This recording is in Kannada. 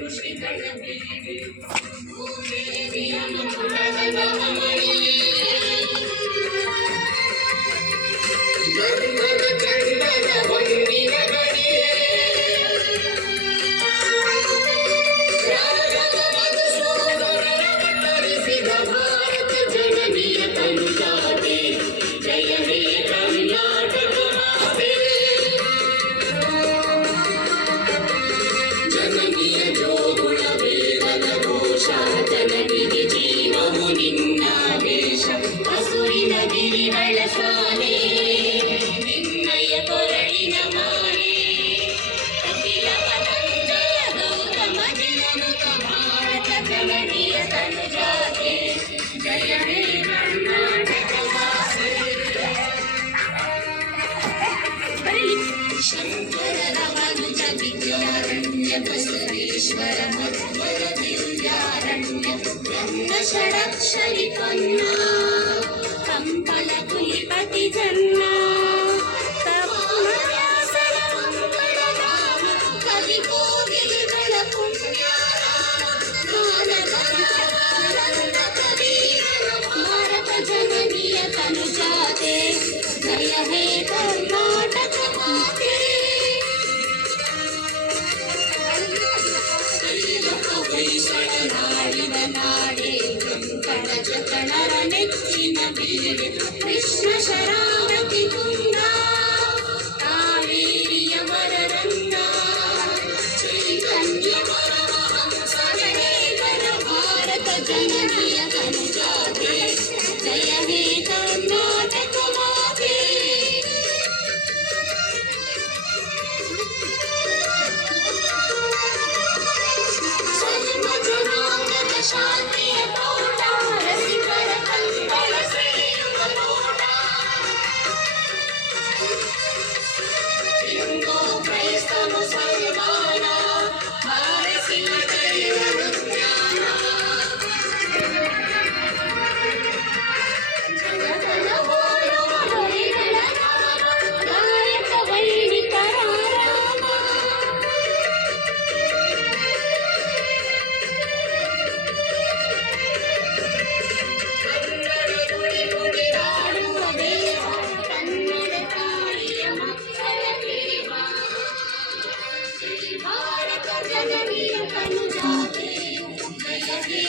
ಋಷಿಗಳ ಬೀಡಿ ಭೂದೇವಿಯ ಮಂಗಳದ ಮಣಿ ಧರ್ಮದ ಚಂದದ ಹೊನ್ನಿನ ಗಡಿಯೇ ರಾಜನ ಮಧುಸೂದನವತರಿಸಿದ ಭಾರತ ಜನನಿಯ ತನುಜಾತೆ ಜಯ ಹೇ ಕರ್ನಾಟಕ ಮಾತೆ ಜನನಿಯ ಜೋಗುಳ ವೇದದ ಘೋಷ ಜನನಿಗೆ ಜೀವವು ನಿನ್ನ ವೇಷ ಹಸುರಿನ ಗಿರಿಗಳ ಶಾಲೆ ನಿನ್ನಯ ಕೊರಳಿನ ಮಾಲೆ ಅಖಿಲ ಪತಂಗ ಗೌತಮ ದಿನನುತ ಭಾರತ ಜನನಿಯ ತನುಜಾತೆ ಜಯ ಹೇ ಕರ್ನಾಟಕ ಮಾತೆ ಶಂಕರರ ಮನುಜ ವಿದ್ಯಾರಣ್ಯ ಬಸವೇಶ್ವರ ಮಧ್ವರ ದಿವ್ಯಾರಣ್ಯ ಬ್ರಹ್ಮ ಷಡಕ್ಷರಿ ಪನ್ನ ಕಂಪಲ ಕುಲಿಪತಿ ಜನ್ನ ತಪೋವ್ಯಾಸರ ಮಂಗಳ ನಾಮ ಕವಿ ಕೋಗಿಲೆಗಳ ಪುಣ್ಯ ಮಾನವರ ಕವೀರರ ಭಾರತ ಜನನಿಯ ತನುಜಾತೆ ಜಯ ಹೇ ಕರ್ನಾಟಕ ಮಾತೆ ನಾಡಿನ ನಾಡೆ ಕಂಕಣ ಜಕಣರ ನೆಚ್ಚಿನ ಬೀಡೆ ಕೃಷ್ಣ ಶರಾವತಿ ತುಂಗ ಕಾವೇರಿಯ ವರರಂಗ ಚೈತನ್ಯ ಪರಮಹಂಸರೇಗರ ಭಾರತ ಜನನಿಯ ತನುಜಾತೆ ಜಯ ಹೇ ಕರ್ನಾಟಕ ಮಾತೆ ಶಾಂತಿಯ ತೋಟ ರಸಿಕರ ಕಂಗಳ ಸೆಳೆಯುವ ತೋಟ ಹಿಂದೂ ಕ್ರೈಸ್ತ ಮುಸಲ್ಮಾನ ಹಾರಿಸಿದ ಜೈವರು ಜ್ಞಾನ ಜಗದನ ಬೋಳುವ ಹರಿಗಳ ನಾಮ ಗಾಯಕ ವೈಣಿಕರ ರಾಮ ನುಡಿದಾಡುವ ದೇವ ಕನ್ನಡ ತಾಯಿಯ ಮಕ್ಕಳ ದೇವ ಭಾರತ ಜನನಿಯ ತನುಜಾತೆ ಜಯ ಹೇ